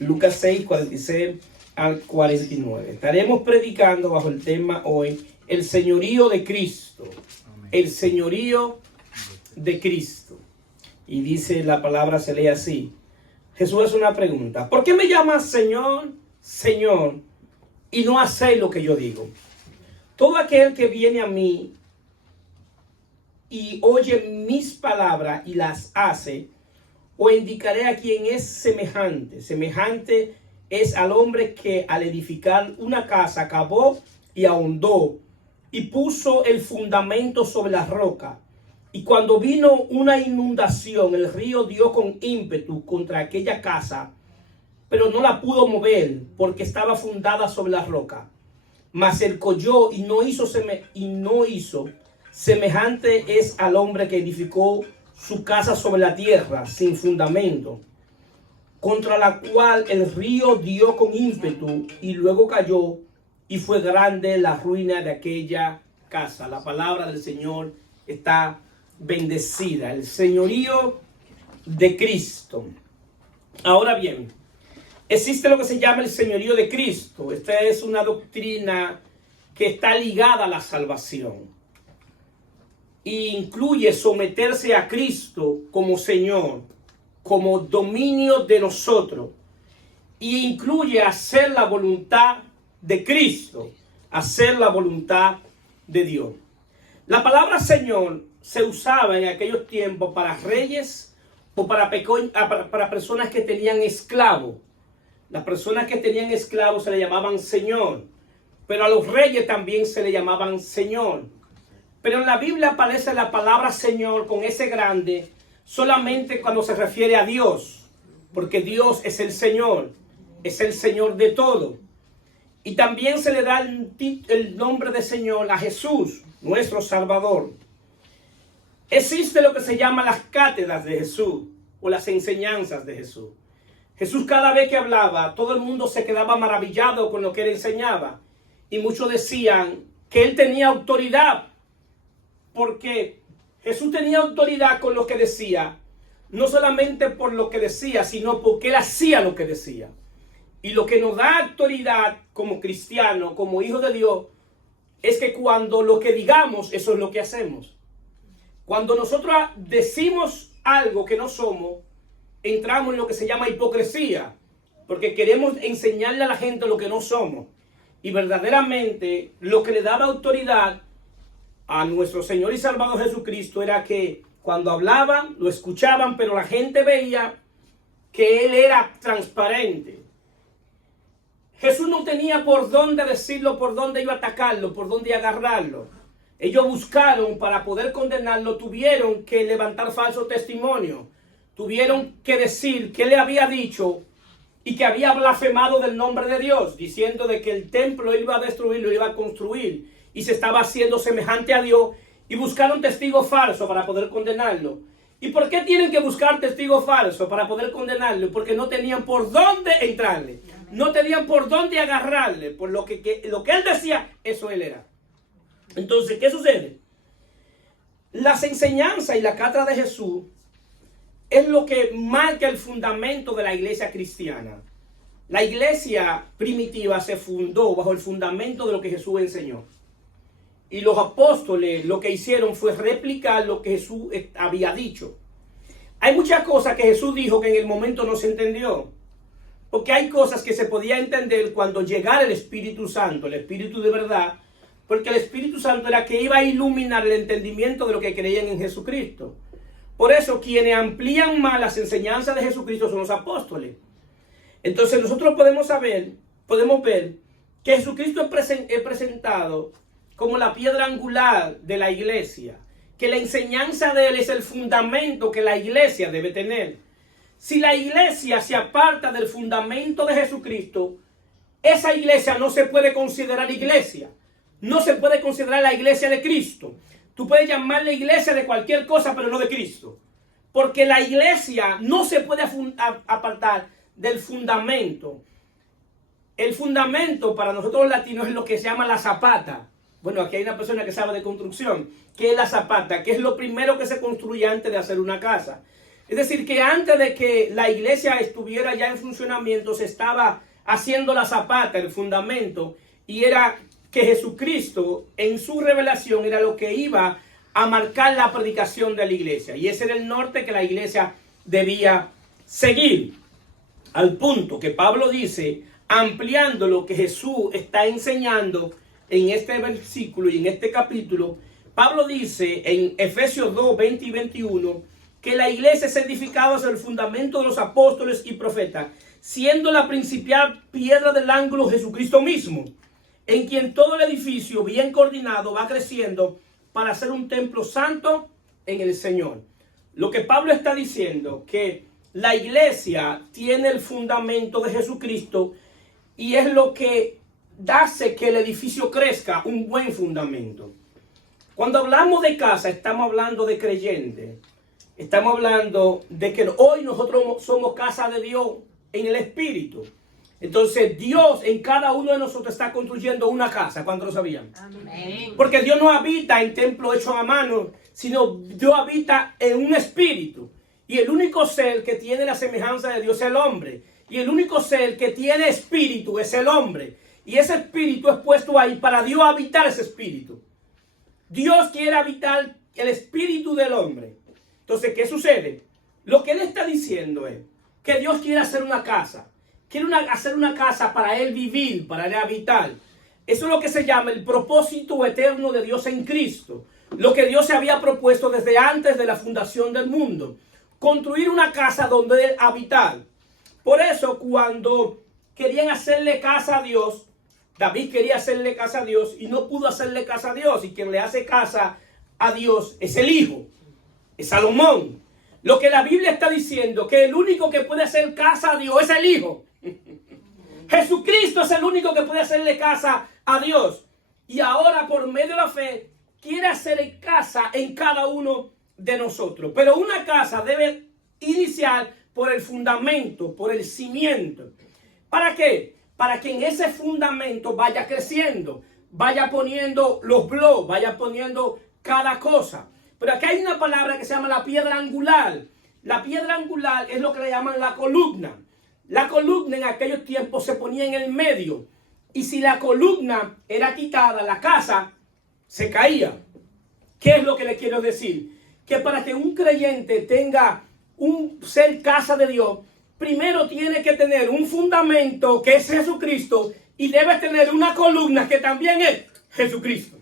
Lucas 6, 46 al 49. Estaremos predicando bajo el tema hoy, el señorío de Cristo. El señorío de Cristo. Y dice la palabra, se lee así. Jesús hace una pregunta. ¿Por qué me llamas Señor, Señor, y no hacéis lo que yo digo? Todo aquel que viene a mí y oye mis palabras y las hace, os indicaré a quien es semejante. Semejante es al hombre que al edificar una casa cavó y ahondó y puso el fundamento sobre la roca. Y cuando vino una inundación, el río dio con ímpetu contra aquella casa, pero no la pudo mover porque estaba fundada sobre la roca. Mas el colló y no hizo semejante es al hombre que edificó su casa sobre la tierra sin fundamento, contra la cual el río dio con ímpetu y luego cayó, y fue grande la ruina de aquella casa. La palabra del Señor está bendecida. El señorío de Cristo. Ahora bien, existe lo que se llama el señorío de Cristo. Esta es una doctrina que está ligada a la salvación. E incluye someterse a Cristo como Señor, como dominio de nosotros. E incluye hacer la voluntad de Cristo, hacer la voluntad de Dios. La palabra Señor se usaba en aquellos tiempos para reyes o para personas que tenían esclavos. Las personas que tenían esclavos se le llamaban Señor, pero a los reyes también se le llamaban Señor. Pero en la Biblia aparece la palabra Señor con ese grande solamente cuando se refiere a Dios, porque Dios es el Señor de todo. Y también se le da el nombre de Señor a Jesús, nuestro Salvador. Existe lo que se llama las cátedras de Jesús o las enseñanzas de Jesús. Jesús cada vez que hablaba, todo el mundo se quedaba maravillado con lo que él enseñaba. Y muchos decían que él tenía autoridad, porque Jesús tenía autoridad con lo que decía, no solamente por lo que decía, sino porque él hacía lo que decía. Y lo que nos da autoridad como cristianos, como hijos de Dios, es que cuando lo que digamos, eso es lo que hacemos. Cuando nosotros decimos algo que no somos, entramos en lo que se llama hipocresía, porque queremos enseñarle a la gente lo que no somos. Y verdaderamente lo que le daba autoridad a nuestro Señor y Salvador Jesucristo era que cuando hablaba, lo escuchaban, pero la gente veía que Él era transparente. Jesús no tenía por dónde decirlo, por dónde iba a atacarlo, por dónde agarrarlo. Ellos buscaron para poder condenarlo, tuvieron que levantar falso testimonio. Tuvieron que decir que le había dicho y que había blasfemado del nombre de Dios, diciendo de que el templo iba a destruir, lo iba a construir y se estaba haciendo semejante a Dios, y buscaron testigos falsos para poder condenarlo. ¿Y por qué tienen que buscar testigos falsos para poder condenarlo? Porque no tenían por dónde entrarle, no tenían por dónde agarrarle, por lo que él decía, eso él era. Entonces, ¿qué sucede? Las enseñanzas y la cátedra de Jesús es lo que marca el fundamento de la iglesia cristiana. La iglesia primitiva se fundó bajo el fundamento de lo que Jesús enseñó. Y los apóstoles lo que hicieron fue replicar lo que Jesús había dicho. Hay muchas cosas que Jesús dijo que en el momento no se entendió. Porque hay cosas que se podía entender cuando llegara el Espíritu Santo, el Espíritu de verdad. Porque el Espíritu Santo era que iba a iluminar el entendimiento de lo que creían en Jesucristo. Por eso quienes amplían más las enseñanzas de Jesucristo son los apóstoles. Entonces nosotros podemos ver que Jesucristo es presentado como la piedra angular de la iglesia, que la enseñanza de Él es el fundamento que la iglesia debe tener. Si la iglesia se aparta del fundamento de Jesucristo, esa iglesia no se puede considerar iglesia. No se puede considerar la iglesia de Cristo. Tú puedes llamarle iglesia de cualquier cosa, pero no de Cristo. Porque la iglesia no se puede apartar del fundamento. El fundamento para nosotros los latinos es lo que se llama la zapata. Bueno, aquí hay una persona que sabe de construcción. ¿Qué es la zapata? Que es lo primero que se construye antes de hacer una casa. Es decir, que antes de que la iglesia estuviera ya en funcionamiento, se estaba haciendo la zapata, el fundamento, y era que Jesucristo en su revelación era lo que iba a marcar la predicación de la iglesia. Y ese era el norte que la iglesia debía seguir. Al punto que Pablo dice, ampliando lo que Jesús está enseñando en este versículo y en este capítulo, Pablo dice en Efesios 2, 20 y 21, que la iglesia es edificada sobre el fundamento de los apóstoles y profetas, siendo la principal piedra del ángulo Jesucristo mismo, en quien todo el edificio bien coordinado va creciendo para ser un templo santo en el Señor. Lo que Pablo está diciendo, que la iglesia tiene el fundamento de Jesucristo y es lo que hace que el edificio crezca, un buen fundamento. Cuando hablamos de casa, estamos hablando de creyentes. Estamos hablando de que hoy nosotros somos casa de Dios en el Espíritu. Entonces Dios en cada uno de nosotros está construyendo una casa. ¿Cuántos lo sabían? Amén. Porque Dios no habita en templos hechos a mano, sino Dios habita en un espíritu. Y el único ser que tiene la semejanza de Dios es el hombre. Y el único ser que tiene espíritu es el hombre. Y ese espíritu es puesto ahí para Dios habitar ese espíritu. Dios quiere habitar el espíritu del hombre. Entonces, ¿qué sucede? Lo que él está diciendo es que Dios quiere hacer una casa. Quiere hacer una casa para él vivir, para él habitar. Eso es lo que se llama el propósito eterno de Dios en Cristo. Lo que Dios se había propuesto desde antes de la fundación del mundo. Construir una casa donde él habitar. Por eso, cuando querían hacerle casa a Dios, David quería hacerle casa a Dios y no pudo hacerle casa a Dios. Y quien le hace casa a Dios es el Hijo, es Salomón. Lo que la Biblia está diciendo, que el único que puede hacer casa a Dios es el Hijo. Jesucristo es el único que puede hacerle casa a Dios. Y ahora por medio de la fe quiere hacer casa en cada uno de nosotros. Pero una casa debe iniciar por el fundamento, por el cimiento. ¿Para qué? Para que en ese fundamento vaya creciendo, vaya poniendo los bloques, vaya poniendo cada cosa. Pero aquí hay una palabra que se llama la piedra angular. La piedra angular es lo que le llaman la columna. La columna en aquellos tiempos se ponía en el medio. Y si la columna era quitada, la casa se caía. ¿Qué es lo que le quiero decir? Que para que un creyente tenga un ser casa de Dios, primero tiene que tener un fundamento que es Jesucristo y debe tener una columna que también es Jesucristo.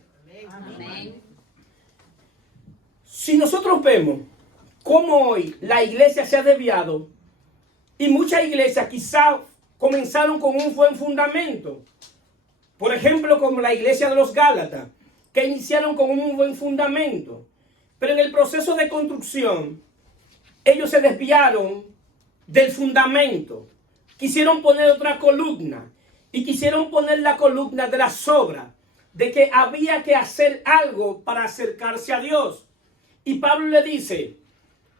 Amén. Si nosotros vemos cómo hoy la iglesia se ha desviado y muchas iglesias quizás comenzaron con un buen fundamento. Por ejemplo, como la iglesia de los Gálatas, que iniciaron con un buen fundamento. Pero en el proceso de construcción, ellos se desviaron del fundamento. Quisieron poner otra columna. Y quisieron poner la columna de las obras. De que había que hacer algo para acercarse a Dios. Y Pablo le dice,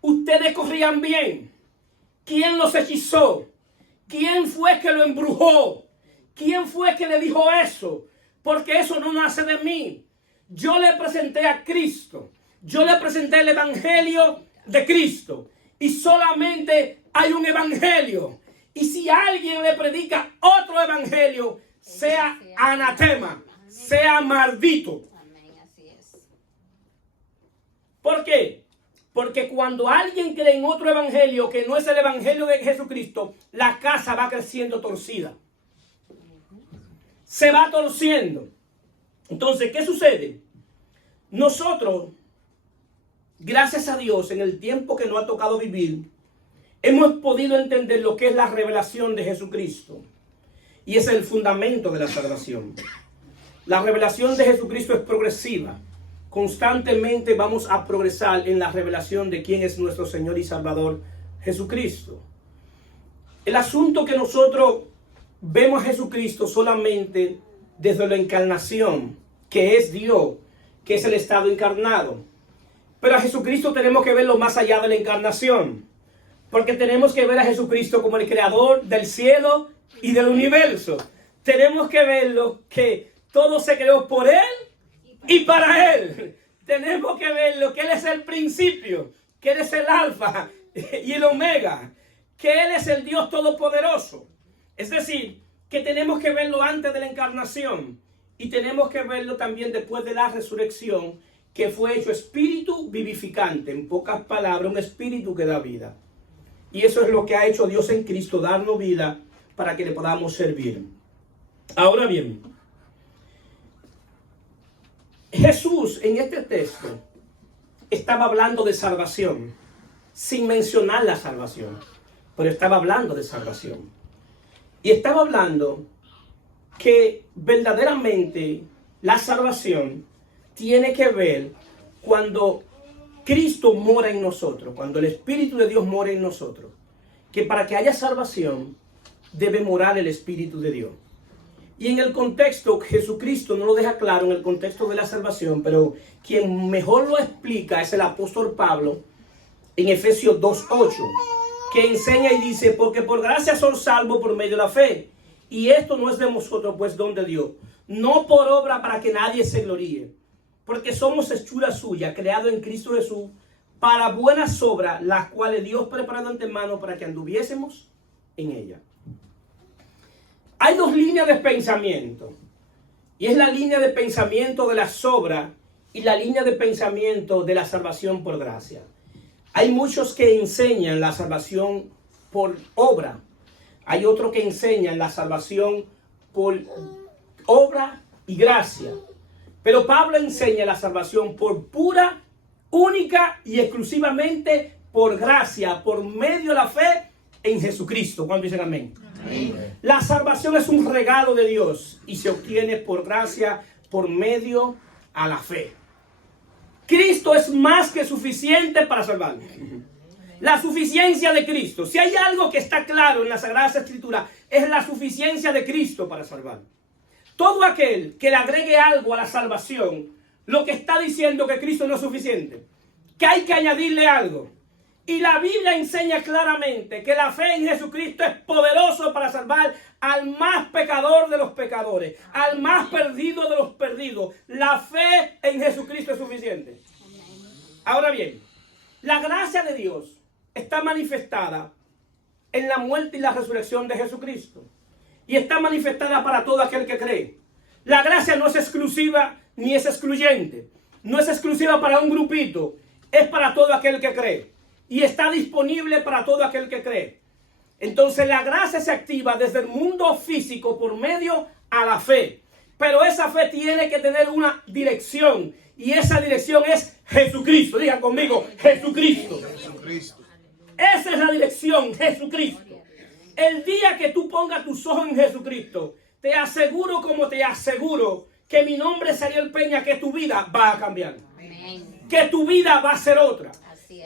ustedes corrían bien. ¿Quién los hechizó? ¿Quién fue que lo embrujó? ¿Quién fue que le dijo eso? Porque eso no nace de mí. Yo le presenté a Cristo. Yo le presenté el evangelio de Cristo. Y solamente hay un evangelio. Y si alguien le predica otro evangelio, sea anatema, sea maldito. ¿Por qué? Porque cuando alguien cree en otro evangelio que no es el evangelio de Jesucristo, la casa va creciendo torcida. Se va torciendo. Entonces, ¿qué sucede? Nosotros, gracias a Dios, en el tiempo que nos ha tocado vivir, hemos podido entender lo que es la revelación de Jesucristo. Y es el fundamento de la salvación. La revelación de Jesucristo es progresiva. Constantemente vamos a progresar en la revelación de quién es nuestro Señor y Salvador Jesucristo. El asunto que nosotros vemos a Jesucristo solamente desde la encarnación, que es Dios, que es el estado encarnado. Pero a Jesucristo tenemos que verlo más allá de la encarnación, porque tenemos que ver a Jesucristo como el creador del cielo y del universo. Tenemos que verlo que todo se creó por Él y para Él. Tenemos que verlo que Él es el principio, que Él es el alfa, y el Omega, que Él es el Dios Todopoderoso. Es decir, que tenemos que verlo antes de la encarnación y tenemos que verlo también después de la resurrección, que fue hecho espíritu vivificante. En pocas palabras, un espíritu que da vida. Y eso es lo que ha hecho Dios en Cristo, darnos vida para que le podamos servir. Ahora bien, Jesús en este texto estaba hablando de salvación, sin mencionar la salvación, pero estaba hablando de salvación. Y estaba hablando que verdaderamente la salvación tiene que ver cuando Cristo mora en nosotros, cuando el Espíritu de Dios mora en nosotros. Que para que haya salvación debe morar el Espíritu de Dios. Y en el contexto, Jesucristo no lo deja claro en el contexto de la salvación, pero quien mejor lo explica es el apóstol Pablo en Efesios 2:8, que enseña y dice: porque por gracia son salvos por medio de la fe. Y esto no es de vosotros, pues don de Dios, no por obra para que nadie se gloríe, porque somos hechura suya, creado en Cristo Jesús, para buenas obras, las cuales Dios preparó de antemano para que anduviésemos en ella. Hay dos líneas de pensamiento, y es la línea de pensamiento de las obras y la línea de pensamiento de la salvación por gracia. Hay muchos que enseñan la salvación por obra. Hay otros que enseñan la salvación por obra y gracia. Pero Pablo enseña la salvación por pura, única y exclusivamente por gracia, por medio de la fe en Jesucristo. ¿Cuántos dicen amén? Amén. La salvación es un regalo de Dios y se obtiene por gracia, por medio a la fe. Cristo es más que suficiente para salvarnos. La suficiencia de Cristo. Si hay algo que está claro en las Sagradas Escrituras, es la suficiencia de Cristo para salvar. Todo aquel que le agregue algo a la salvación, lo que está diciendo que Cristo no es suficiente, que hay que añadirle algo. Y la Biblia enseña claramente que la fe en Jesucristo es poderoso para salvar al más pecador de los pecadores, al más perdido de los perdidos. La fe en Jesucristo es suficiente. Ahora bien, la gracia de Dios está manifestada en la muerte y la resurrección de Jesucristo. Y está manifestada para todo aquel que cree. La gracia no es exclusiva ni es excluyente. No es exclusiva para un grupito. Es para todo aquel que cree. Y está disponible para todo aquel que cree. Entonces la gracia se activa desde el mundo físico por medio a la fe. Pero esa fe tiene que tener una dirección. Y esa dirección es Jesucristo. Digan conmigo, Jesucristo. Jesucristo. Esa es la dirección, Jesucristo. El día que tú pongas tus ojos en Jesucristo, te aseguro como te aseguro que mi nombre es Ariel Peña, que tu vida va a cambiar. Amén. Que tu vida va a ser otra.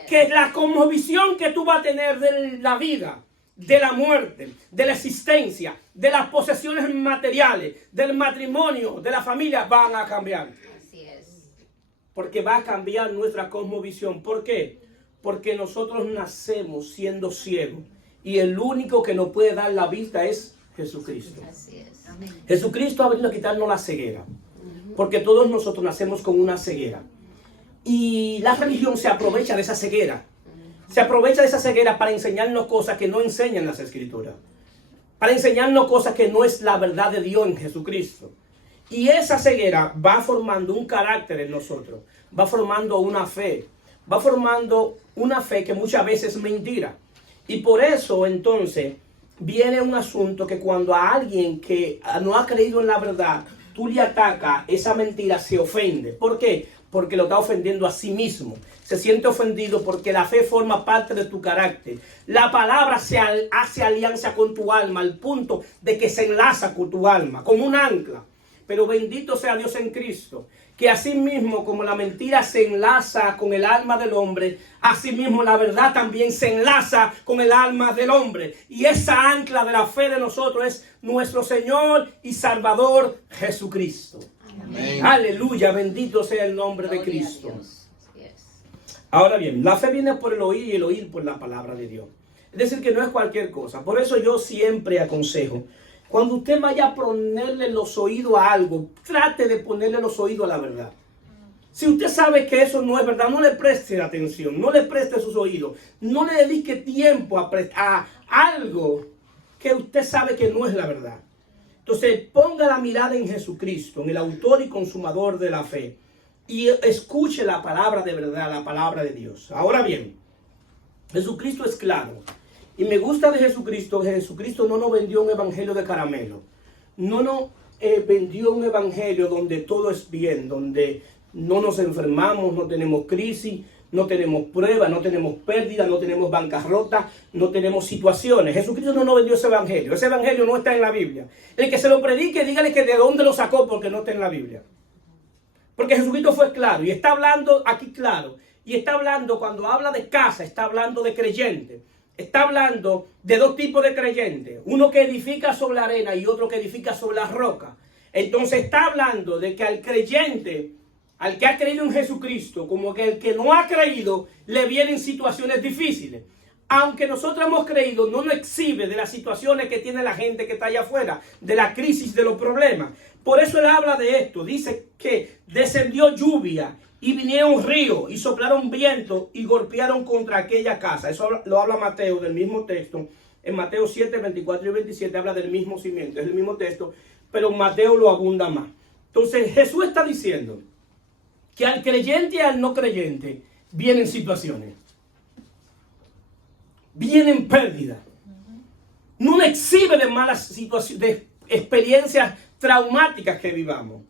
Que la cosmovisión que tú vas a tener de la vida, de la muerte, de la existencia, de las posesiones materiales, del matrimonio, de la familia, van a cambiar. Así es. Porque va a cambiar nuestra cosmovisión. ¿Por qué? Porque nosotros nacemos siendo ciegos. Y el único que nos puede dar la vista es Jesucristo. Así es. Amén. Jesucristo ha venido a quitarnos la ceguera. Porque todos nosotros nacemos con una ceguera. Y la religión se aprovecha de esa ceguera. Se aprovecha de esa ceguera para enseñarnos cosas que no enseñan las Escrituras. Para enseñarnos cosas que no es la verdad de Dios en Jesucristo. Y esa ceguera va formando un carácter en nosotros. Va formando una fe. Va formando una fe que muchas veces es mentira. Y por eso entonces viene un asunto que cuando a alguien que no ha creído en la verdad, tú le atacas esa mentira, se ofende. ¿Por qué? Porque lo está ofendiendo a sí mismo. Se siente ofendido porque la fe forma parte de tu carácter. La palabra hace alianza con tu alma al punto de que se enlaza con tu alma, como un ancla. Pero bendito sea Dios en Cristo, que así mismo como la mentira se enlaza con el alma del hombre, así mismo la verdad también se enlaza con el alma del hombre. Y esa ancla de la fe de nosotros es nuestro Señor y Salvador Jesucristo. Amén. Aleluya, bendito sea el nombre de Cristo. Ahora bien, la fe viene por el oír y el oír por la palabra de Dios. Es decir, que no es cualquier cosa. Por eso yo siempre aconsejo, cuando usted vaya a ponerle los oídos a algo, trate de ponerle los oídos a la verdad. Si usted sabe que eso no es verdad, no le preste atención, no le preste sus oídos, no le dedique tiempo a algo que usted sabe que no es la verdad. Entonces ponga la mirada en Jesucristo, en el autor y consumador de la fe, y escuche la palabra de verdad, la palabra de Dios. Ahora bien, Jesucristo es claro. Y me gusta de Jesucristo que Jesucristo no nos vendió un evangelio de caramelo. No nos vendió un evangelio donde todo es bien, donde no nos enfermamos, no tenemos crisis, no tenemos pruebas, no tenemos pérdidas, no tenemos bancarrota, no tenemos situaciones. Jesucristo no nos vendió ese evangelio. Ese evangelio no está en la Biblia. El que se lo predique, dígale que de dónde lo sacó, porque no está en la Biblia. Porque Jesucristo fue claro y está hablando aquí claro. Y está hablando, cuando habla de casa, está hablando de creyente. Está hablando de dos tipos de creyentes. Uno que edifica sobre la arena y otro que edifica sobre la roca. Entonces está hablando de que al creyente, al que ha creído en Jesucristo, como que el que no ha creído, le vienen situaciones difíciles. Aunque nosotros hemos creído, no nos exhibe de las situaciones que tiene la gente que está allá afuera, de la crisis, de los problemas. Por eso él habla de esto. Dice que descendió lluvia y vinieron ríos y soplaron viento y golpearon contra aquella casa. Eso lo habla Mateo del mismo texto. En Mateo 7, 24 y 27 habla del mismo cimiento. Es el mismo texto, pero Mateo lo abunda más. Entonces Jesús está diciendo que al creyente y al no creyente vienen situaciones. Vienen pérdidas. No me exhibe de malas situaciones, de experiencias traumáticas que vivamos.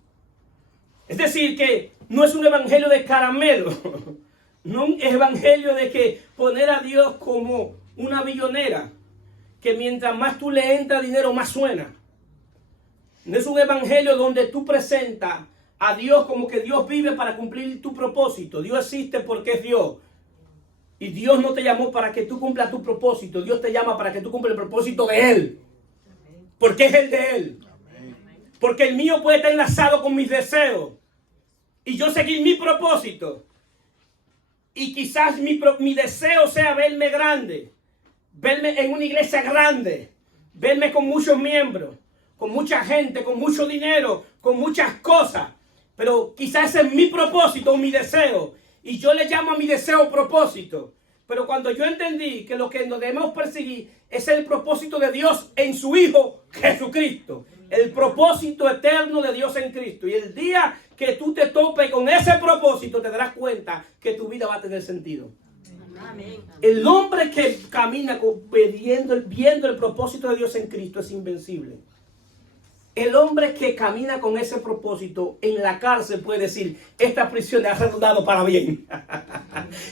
Es decir, que no es un evangelio de caramelo. No un evangelio de que poner a Dios como una billonera, que mientras más tú le entras dinero, más suena. No es un evangelio donde tú presentas a Dios como que Dios vive para cumplir tu propósito. Dios existe porque es Dios. Y Dios no te llamó para que tú cumplas tu propósito. Dios te llama para que tú cumplas el propósito de Él. Porque es el de Él. Porque el mío puede estar enlazado con mis deseos. Y yo seguir mi propósito. Y quizás mi deseo sea verme grande. Verme en una iglesia grande. Verme con muchos miembros. Con mucha gente, con mucho dinero. Con muchas cosas. Pero quizás ese es mi propósito, mi deseo. Y yo le llamo a mi deseo propósito. Pero cuando yo entendí que lo que nos debemos perseguir es el propósito de Dios en su Hijo Jesucristo. El propósito eterno de Dios en Cristo. Y el día que tú te topes con ese propósito, te darás cuenta que tu vida va a tener sentido. Amén. El hombre que camina viendo el propósito de Dios en Cristo es invencible. El hombre que camina con ese propósito en la cárcel puede decir, esta prisión ha redundado para bien.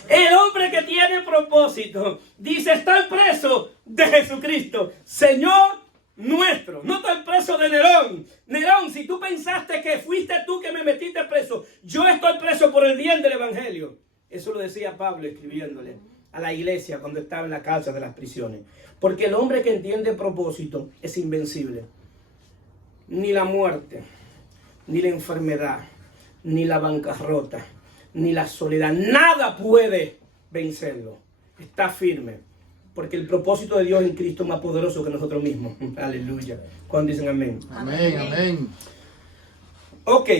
El hombre que tiene propósito dice, estoy preso de Jesucristo, Señor nuestro. No estoy preso de Nerón. Nerón, si tú pensaste que fuiste tú que me metiste preso, yo estoy preso por el bien del evangelio. Eso lo decía Pablo escribiéndole a la iglesia cuando estaba en la cárcel de las prisiones. Porque el hombre que entiende propósito es invencible. Ni la muerte, ni la enfermedad, ni la bancarrota, ni la soledad, nada puede vencerlo. Está firme, porque el propósito de Dios en Cristo es más poderoso que nosotros mismos. Aleluya. ¿Cuándo dicen amén? Amén, amén. Ok.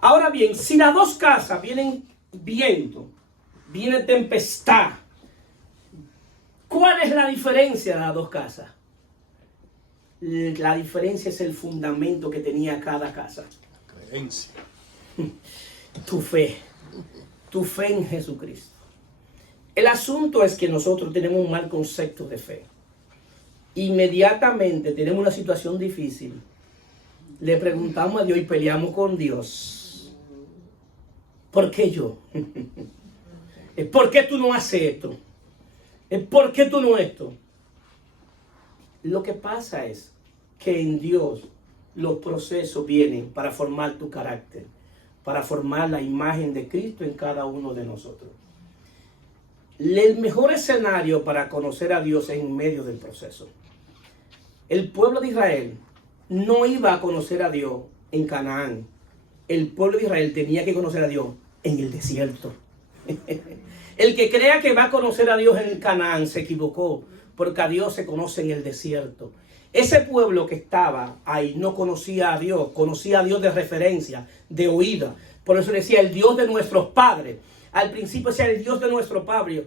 Ahora bien, si las dos casas vienen viento, viene tempestad, ¿cuál es la diferencia de las dos casas? La diferencia es el fundamento que tenía cada casa. Creencia. Tu fe en Jesucristo. El asunto es que nosotros tenemos un mal concepto de fe. Inmediatamente tenemos una situación difícil. Le preguntamos a Dios y peleamos con Dios. ¿Por qué yo? ¿Por qué tú no haces esto? ¿Por qué tú no esto? Lo que pasa es que en Dios los procesos vienen para formar tu carácter, para formar la imagen de Cristo en cada uno de nosotros. El mejor escenario para conocer a Dios es en medio del proceso. El pueblo de Israel no iba a conocer a Dios en Canaán. El pueblo de Israel tenía que conocer a Dios en el desierto. El que crea que va a conocer a Dios en Canaán se equivocó. Porque a Dios se conoce en el desierto. Ese pueblo que estaba ahí no conocía a Dios de referencia, de oída. Por eso decía el Dios de nuestros padres. Al principio decía el Dios de nuestro padre.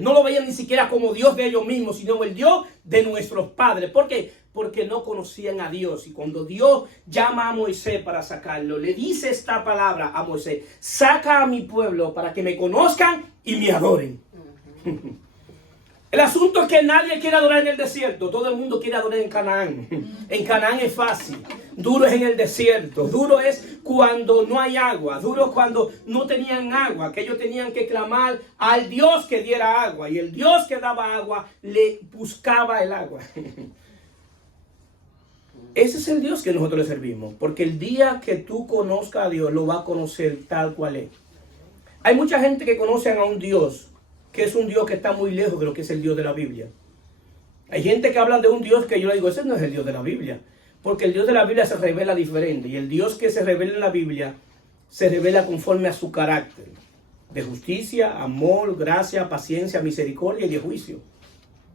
No lo veían ni siquiera como Dios de ellos mismos, sino el Dios de nuestros padres. ¿Por qué? Porque no conocían a Dios. Y cuando Dios llama a Moisés para sacarlo, le dice esta palabra a Moisés: saca a mi pueblo para que me conozcan y me adoren. El asunto es que nadie quiere adorar en el desierto. Todo el mundo quiere adorar en Canaán. En Canaán es fácil. Duro es en el desierto. Duro es cuando no hay agua. Duro es cuando no tenían agua. Que ellos tenían que clamar al Dios que diera agua. Y el Dios que daba agua le buscaba el agua. Ese es el Dios que nosotros le servimos. Porque el día que tú conozcas a Dios, lo vas a conocer tal cual es. Hay mucha gente que conocen a un Dios que es un Dios que está muy lejos de lo que es el Dios de la Biblia. Hay gente que habla de un Dios que yo le digo, ese no es el Dios de la Biblia. Porque el Dios de la Biblia se revela diferente. Y el Dios que se revela en la Biblia se revela conforme a su carácter. De justicia, amor, gracia, paciencia, misericordia y de juicio.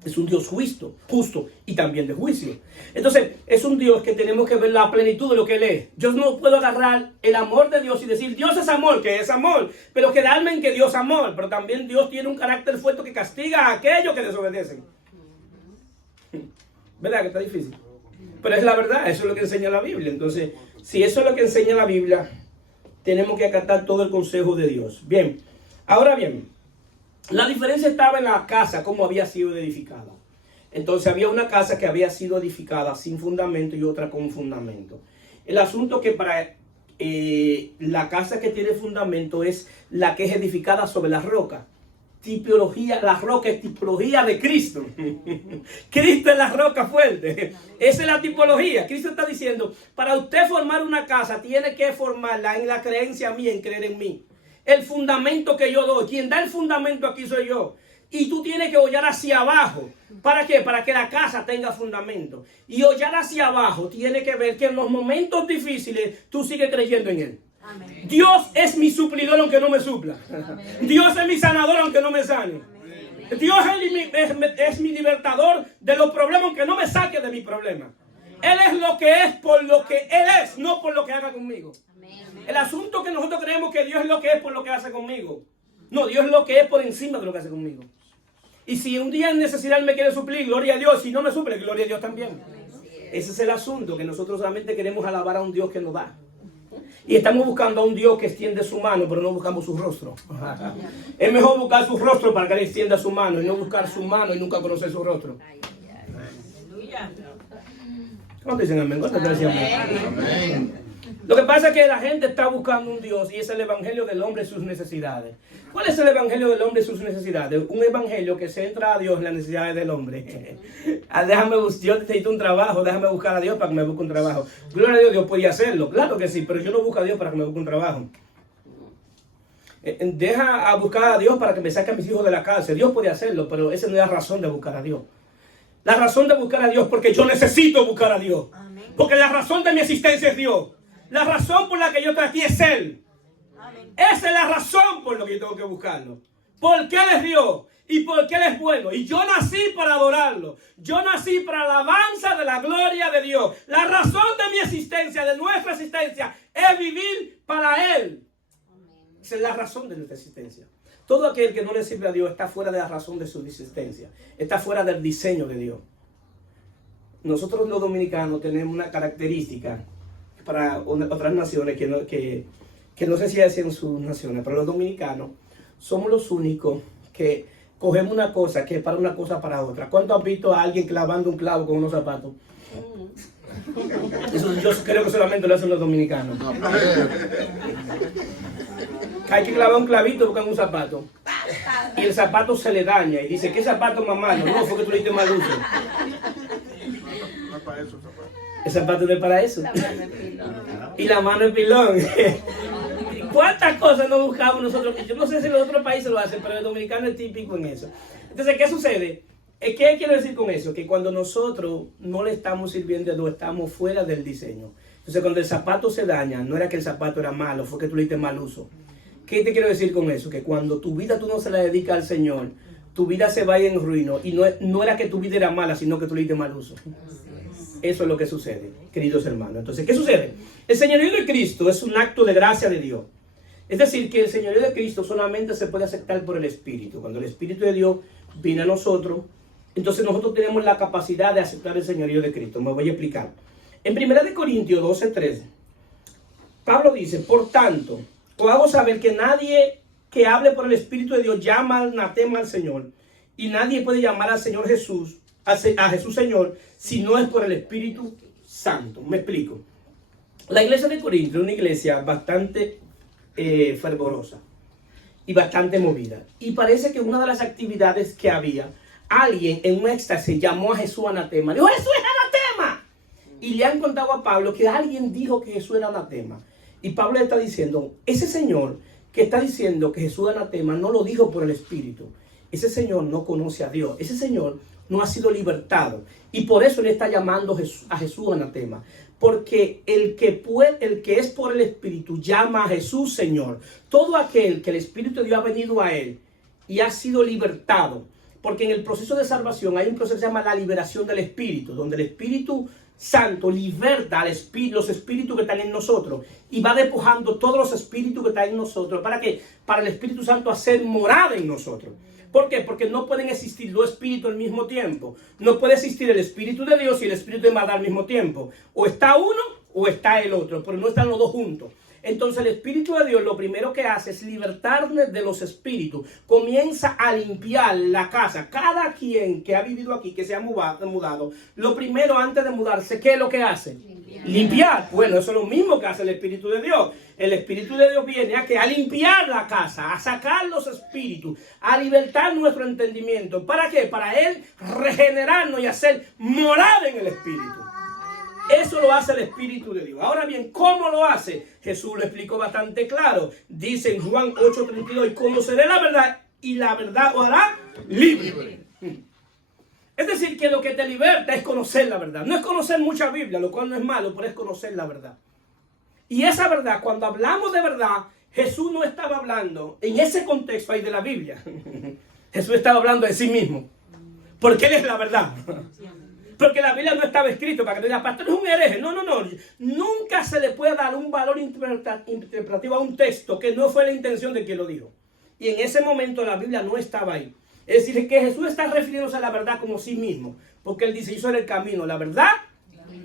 Es un Dios justo y también de juicio. Entonces, es un Dios que tenemos que ver la plenitud de lo que Él es. Yo no puedo agarrar el amor de Dios y decir, Dios es amor, que es amor, pero quedarme en que Dios es amor. Pero también Dios tiene un carácter fuerte que castiga a aquellos que desobedecen. ¿Verdad que está difícil? Pero es la verdad, eso es lo que enseña la Biblia. Entonces, si eso es lo que enseña la Biblia, tenemos que acatar todo el consejo de Dios. Bien, ahora bien, la diferencia estaba en la casa, cómo había sido edificada. Entonces había una casa que había sido edificada sin fundamento y otra con fundamento. El asunto que para la casa que tiene fundamento es la que es edificada sobre la roca. Tipología, la roca es tipología de Cristo. Cristo es la roca fuerte. Esa es la tipología. Cristo está diciendo, para usted formar una casa, tiene que formarla en la creencia mía, en creer en mí. El fundamento que yo doy. Quien da el fundamento aquí soy yo. Y tú tienes que hollar hacia abajo. ¿Para qué? Para que la casa tenga fundamento. Y hollar hacia abajo tiene que ver que en los momentos difíciles tú sigues creyendo en Él. Amén. Dios es mi suplidor aunque no me supla. Amén. Dios es mi sanador aunque no me sane. Amén. Dios es mi libertador de los problemas aunque no me saque de mis problemas. Él es lo que es por lo que Él es, no por lo que haga conmigo. El asunto que nosotros creemos que Dios es lo que es por lo que hace conmigo. No, Dios es lo que es por encima de lo que hace conmigo. Y si un día en necesidad me quiere suplir, gloria a Dios. Si no me suple, gloria a Dios también. Ese es el asunto, que nosotros solamente queremos alabar a un Dios que nos da. Y estamos buscando a un Dios que extiende su mano, pero no buscamos su rostro. Es mejor buscar su rostro para que Él extienda su mano y no buscar su mano y nunca conocer su rostro. ¿Cómo te dicen amén? ¿Cuánto te decían amén? Lo que pasa es que la gente está buscando un Dios y es el evangelio del hombre y sus necesidades. ¿Cuál es el evangelio del hombre y sus necesidades? Un evangelio que centra a Dios en las necesidades del hombre. Yo necesito un trabajo, déjame buscar a Dios para que me busque un trabajo. Gloria a Dios, Dios podía hacerlo, claro que sí, pero yo no busco a Dios para que me busque un trabajo. Deja a buscar a Dios para que me saque a mis hijos de la cárcel. Dios puede hacerlo, pero esa no es la razón de buscar a Dios. La razón de buscar a Dios es porque yo necesito buscar a Dios. Porque la razón de mi existencia es Dios. La razón por la que yo estoy aquí es Él. Amén. Esa es la razón por la que yo tengo que buscarlo. Porque Él es Dios y porque Él es bueno. Y yo nací para adorarlo. Yo nací para la alabanza de la gloria de Dios. La razón de mi existencia, de nuestra existencia, es vivir para Él. Amén. Esa es la razón de nuestra existencia. Todo aquel que no le sirve a Dios está fuera de la razón de su existencia. Está fuera del diseño de Dios. Nosotros los dominicanos tenemos una característica para otras naciones que no sé si hacen sus naciones, pero los dominicanos somos los únicos que cogemos una cosa que es para una cosa para otra. ¿Cuánto han visto a alguien clavando un clavo con unos zapatos? Eso yo creo que solamente lo hacen los dominicanos. Hay que clavar un clavito buscando un zapato y el zapato se le daña y dice, ¿qué zapato más malo? No, fue que tú le diste mal uso. El zapato no es para eso. Y la mano es pilón. ¿Cuántas cosas no buscamos nosotros? Yo no sé si los otros países lo hacen, pero el dominicano es típico en eso. Entonces, ¿qué sucede? ¿Qué quiero decir con eso? Que cuando nosotros no le estamos sirviendo a Dios, estamos fuera del diseño. Entonces, cuando el zapato se daña, no era que el zapato era malo, fue que tú le diste mal uso. ¿Qué te quiero decir con eso? Que cuando tu vida tú no se la dedicas al Señor, tu vida se vaya en ruino. Y no era que tu vida era mala, sino que tú le diste mal uso. Eso es lo que sucede, queridos hermanos. Entonces, ¿qué sucede? El señorío de Cristo es un acto de gracia de Dios. Es decir, que el señorío de Cristo solamente se puede aceptar por el Espíritu. Cuando el Espíritu de Dios viene a nosotros, entonces nosotros tenemos la capacidad de aceptar el señorío de Cristo. Me voy a explicar. En 1 Corintios 12:13, Pablo dice: por tanto, os hago saber que nadie que hable por el Espíritu de Dios llama anatema al Señor, y nadie puede llamar al Señor Jesús, a Jesús Señor, si no es por el Espíritu Santo. Me explico. La iglesia de Corinto es una iglesia bastante fervorosa y bastante movida. Y parece que una de las actividades que había, alguien en un éxtasis llamó a Jesús anatema. Dijo: ¡Jesús es anatema! Y le han contado a Pablo que alguien dijo que Jesús era anatema. Y Pablo le está diciendo: ese señor que está diciendo que Jesús es anatema no lo dijo por el Espíritu. Ese señor no conoce a Dios. Ese señor no ha sido libertado. Y por eso le está llamando a Jesús anatema. Porque el que es por el Espíritu llama a Jesús Señor. Todo aquel que el Espíritu de Dios ha venido a él y ha sido libertado. Porque en el proceso de salvación hay un proceso que se llama la liberación del Espíritu, donde el Espíritu Santo liberta los espíritus que están en nosotros y va despojando todos los espíritus que están en nosotros. ¿Para qué? Para el Espíritu Santo hacer morada en nosotros. ¿Por qué? Porque no pueden existir dos espíritus al mismo tiempo. No puede existir el Espíritu de Dios y el Espíritu de maldad al mismo tiempo. O está uno o está el otro, pero no están los dos juntos. Entonces el Espíritu de Dios lo primero que hace es libertarnos de los espíritus. Comienza a limpiar la casa. Cada quien que ha vivido aquí, que se ha mudado, lo primero antes de mudarse, ¿qué es lo que hace? Limpiar. Bueno, eso es lo mismo que hace el Espíritu de Dios. El Espíritu de Dios viene a limpiar la casa, a sacar los espíritus, a libertar nuestro entendimiento. ¿Para qué? Para Él regenerarnos y hacer morada en el Espíritu. Eso lo hace el Espíritu de Dios. Ahora bien, ¿cómo lo hace? Jesús lo explicó bastante claro. Dice en Juan 8:32: y conoceré la verdad, y la verdad os hará libre. Es decir, que lo que te liberta es conocer la verdad. No es conocer mucha Biblia, lo cual no es malo, pero es conocer la verdad. Y esa verdad, cuando hablamos de verdad, Jesús no estaba hablando en ese contexto ahí de la Biblia. Jesús estaba hablando de sí mismo. Porque Él es la verdad. Porque la Biblia no estaba escrito para que te diga: pastor, es un hereje. No. Nunca se le puede dar un valor interpretativo a un texto que no fue la intención de quien lo dijo. Y en ese momento la Biblia no estaba ahí. Es decir, que Jesús está refiriéndose a la verdad como sí mismo. Porque Él dice: yo soy el camino, la verdad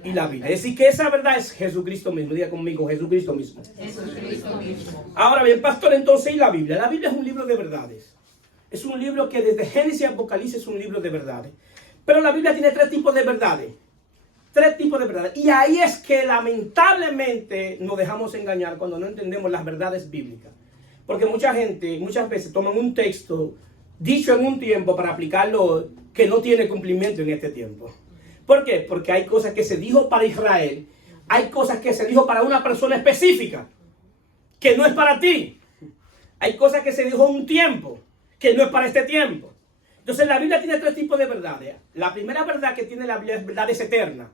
y la vida. Es decir, que esa verdad es Jesucristo mismo. Diga conmigo: Jesucristo mismo. Jesucristo mismo. Ahora bien, pastor, entonces, ¿y la Biblia? La Biblia es un libro de verdades. Es un libro que desde Génesis a Apocalipsis es un libro de verdades. Pero la Biblia tiene tres tipos de verdades. Tres tipos de verdades. Y ahí es que lamentablemente nos dejamos engañar cuando no entendemos las verdades bíblicas. Porque mucha gente, muchas veces toman un texto dicho en un tiempo para aplicarlo que no tiene cumplimiento en este tiempo. ¿Por qué? Porque hay cosas que se dijo para Israel. Hay cosas que se dijo para una persona específica, que no es para ti. Hay cosas que se dijo en un tiempo, que no es para este tiempo. Entonces la Biblia tiene tres tipos de verdades. La primera verdad que tiene la Biblia es verdad eterna.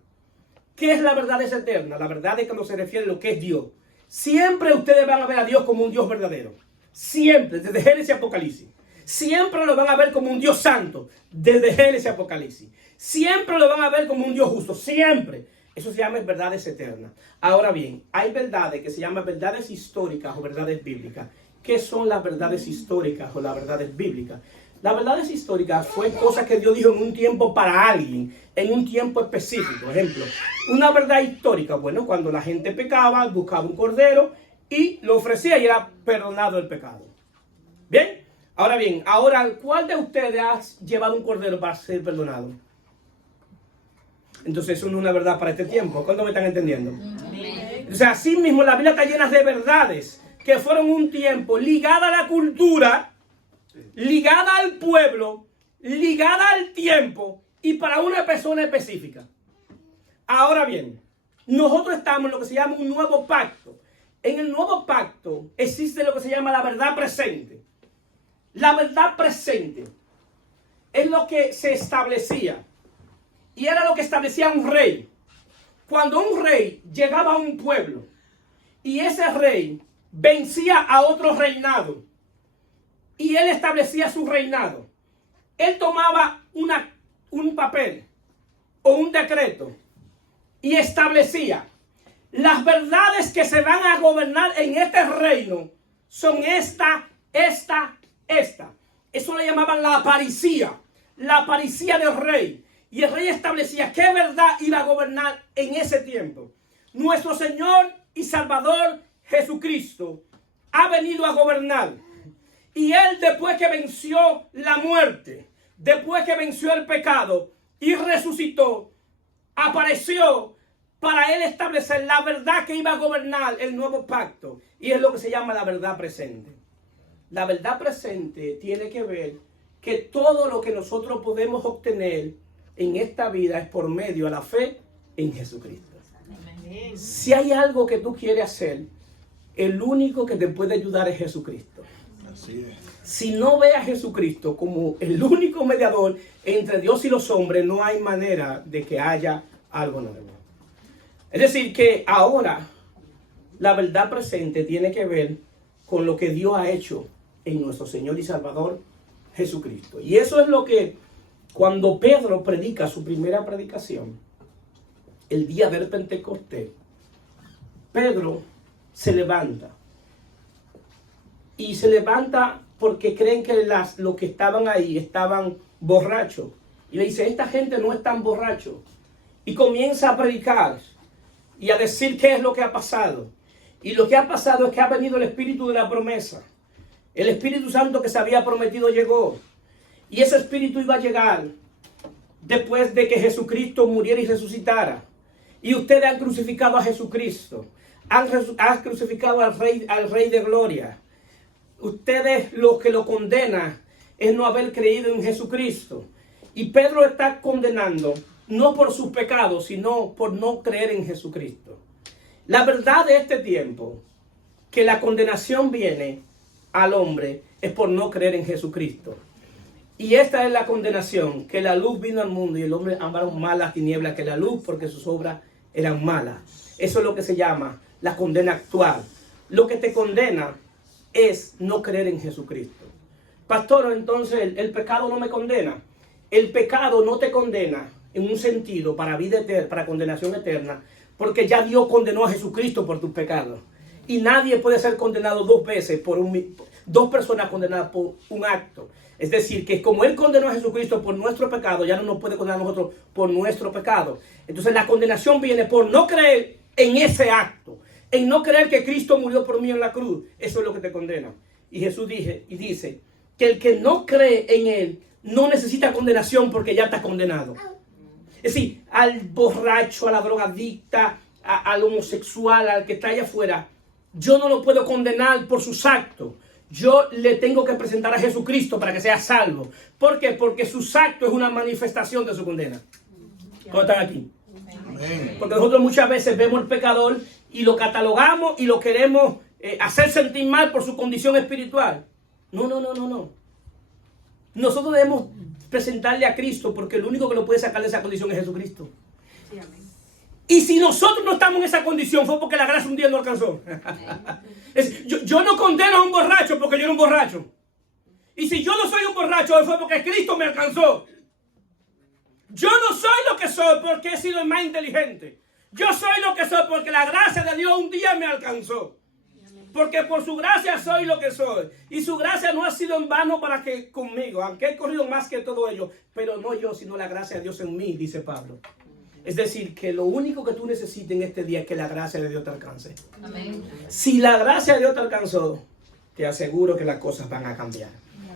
¿Qué es la verdad eterna? La verdad es cuando se refiere a lo que es Dios. Siempre ustedes van a ver a Dios como un Dios verdadero. Siempre, desde Génesis a Apocalipsis. Siempre lo van a ver como un Dios santo, desde Génesis a Apocalipsis. Siempre lo van a ver como un Dios justo, siempre. Eso se llama verdades eternas. Ahora bien, hay verdades que se llaman verdades históricas o verdades bíblicas. ¿Qué son las verdades históricas o las verdades bíblicas? Las verdades históricas fue cosas que Dios dijo en un tiempo para alguien, en un tiempo específico. Por ejemplo, una verdad histórica, bueno, cuando la gente pecaba, buscaba un cordero y lo ofrecía y era perdonado el pecado. ¿Bien? Ahora bien, ¿cuál de ustedes ha llevado un cordero para ser perdonado? Entonces eso no es una verdad para este tiempo. ¿Cuándo me están entendiendo? O sea, así mismo la Biblia está llena de verdades que fueron un tiempo ligada a la cultura, ligada al pueblo, ligada al tiempo y para una persona específica. Ahora bien, nosotros estamos en lo que se llama un nuevo pacto. En el nuevo pacto existe lo que se llama la verdad presente. La verdad presente es lo que se establecía y era lo que establecía un rey. Cuando un rey llegaba a un pueblo y ese rey vencía a otro reinado y él establecía su reinado, él tomaba un papel o un decreto y establecía: las verdades que se van a gobernar en este reino son esta. Eso le llamaban la aparicía del rey. Y el rey establecía qué verdad iba a gobernar en ese tiempo. Nuestro Señor y Salvador Jesucristo ha venido a gobernar. Y Él, después que venció la muerte, después que venció el pecado y resucitó, apareció para Él establecer la verdad que iba a gobernar el nuevo pacto. Y es lo que se llama la verdad presente. La verdad presente tiene que ver que todo lo que nosotros podemos obtener en esta vida es por medio de la fe en Jesucristo. Amén. Si hay algo que tú quieres hacer, el único que te puede ayudar es Jesucristo. Así es. Si no ve a Jesucristo como el único mediador entre Dios y los hombres, no hay manera de que haya algo nuevo. Es decir, que ahora la verdad presente tiene que ver con lo que Dios ha hecho en nuestro Señor y Salvador Jesucristo. Y eso es lo que, cuando Pedro predica su primera predicación, el día del Pentecostés, Pedro se levanta. Y se levanta porque creen que los que estaban ahí estaban borrachos. Y le dice: esta gente no es tan borracho. Y comienza a predicar y a decir qué es lo que ha pasado. Y lo que ha pasado es que ha venido el Espíritu de la promesa. El Espíritu Santo que se había prometido llegó. Y ese Espíritu iba a llegar después de que Jesucristo muriera y resucitara. Y ustedes han crucificado a Jesucristo. Han crucificado al Rey de Gloria. Ustedes, lo que lo condenan es no haber creído en Jesucristo. Y Pedro está condenando no por sus pecados, sino por no creer en Jesucristo. La verdad de este tiempo, que la condenación viene al hombre, es por no creer en Jesucristo. Y esta es la condenación, que la luz vino al mundo y el hombre amaron más las tinieblas que la luz, porque sus obras eran malas. Eso es lo que se llama la condena actual. Lo que te condena es no creer en Jesucristo. Pastor, entonces el pecado no me condena. El pecado no te condena en un sentido para vida eterna, para condenación eterna, porque ya Dios condenó a Jesucristo por tus pecados. Y nadie puede ser condenado dos veces por dos personas condenadas por un acto. Es decir, que como Él condenó a Jesucristo por nuestro pecado, ya no nos puede condenar a nosotros por nuestro pecado. Entonces la condenación viene por no creer en ese acto, en no creer que Cristo murió por mí en la cruz. Eso es lo que te condena. Y Jesús dice que el que no cree en Él no necesita condenación, porque ya está condenado. Es decir, al borracho, a la drogadicta, al homosexual, al que está allá afuera, yo no lo puedo condenar por sus actos. Yo le tengo que presentar a Jesucristo para que sea salvo. ¿Por qué? Porque sus actos es una manifestación de su condena. ¿Cómo están aquí? Amén. Porque nosotros muchas veces vemos al pecador y lo catalogamos y lo queremos hacer sentir mal por su condición espiritual. No. Nosotros debemos presentarle a Cristo, porque el único que lo puede sacar de esa condición es Jesucristo. Sí, amén. Y si nosotros no estamos en esa condición, fue porque la gracia un día no alcanzó. Yo no condeno a un borracho porque yo era un borracho. Y si yo no soy un borracho, fue porque Cristo me alcanzó. Yo no soy lo que soy porque he sido el más inteligente. Yo soy lo que soy porque la gracia de Dios un día me alcanzó. Porque por su gracia soy lo que soy. Y su gracia no ha sido en vano para que conmigo, aunque he corrido más que todo ello, pero no yo, sino la gracia de Dios en mí, dice Pablo. Es decir, que lo único que tú necesitas en este día es que la gracia de Dios te alcance. Amén. Si la gracia de Dios te alcanzó, te aseguro que las cosas van a cambiar.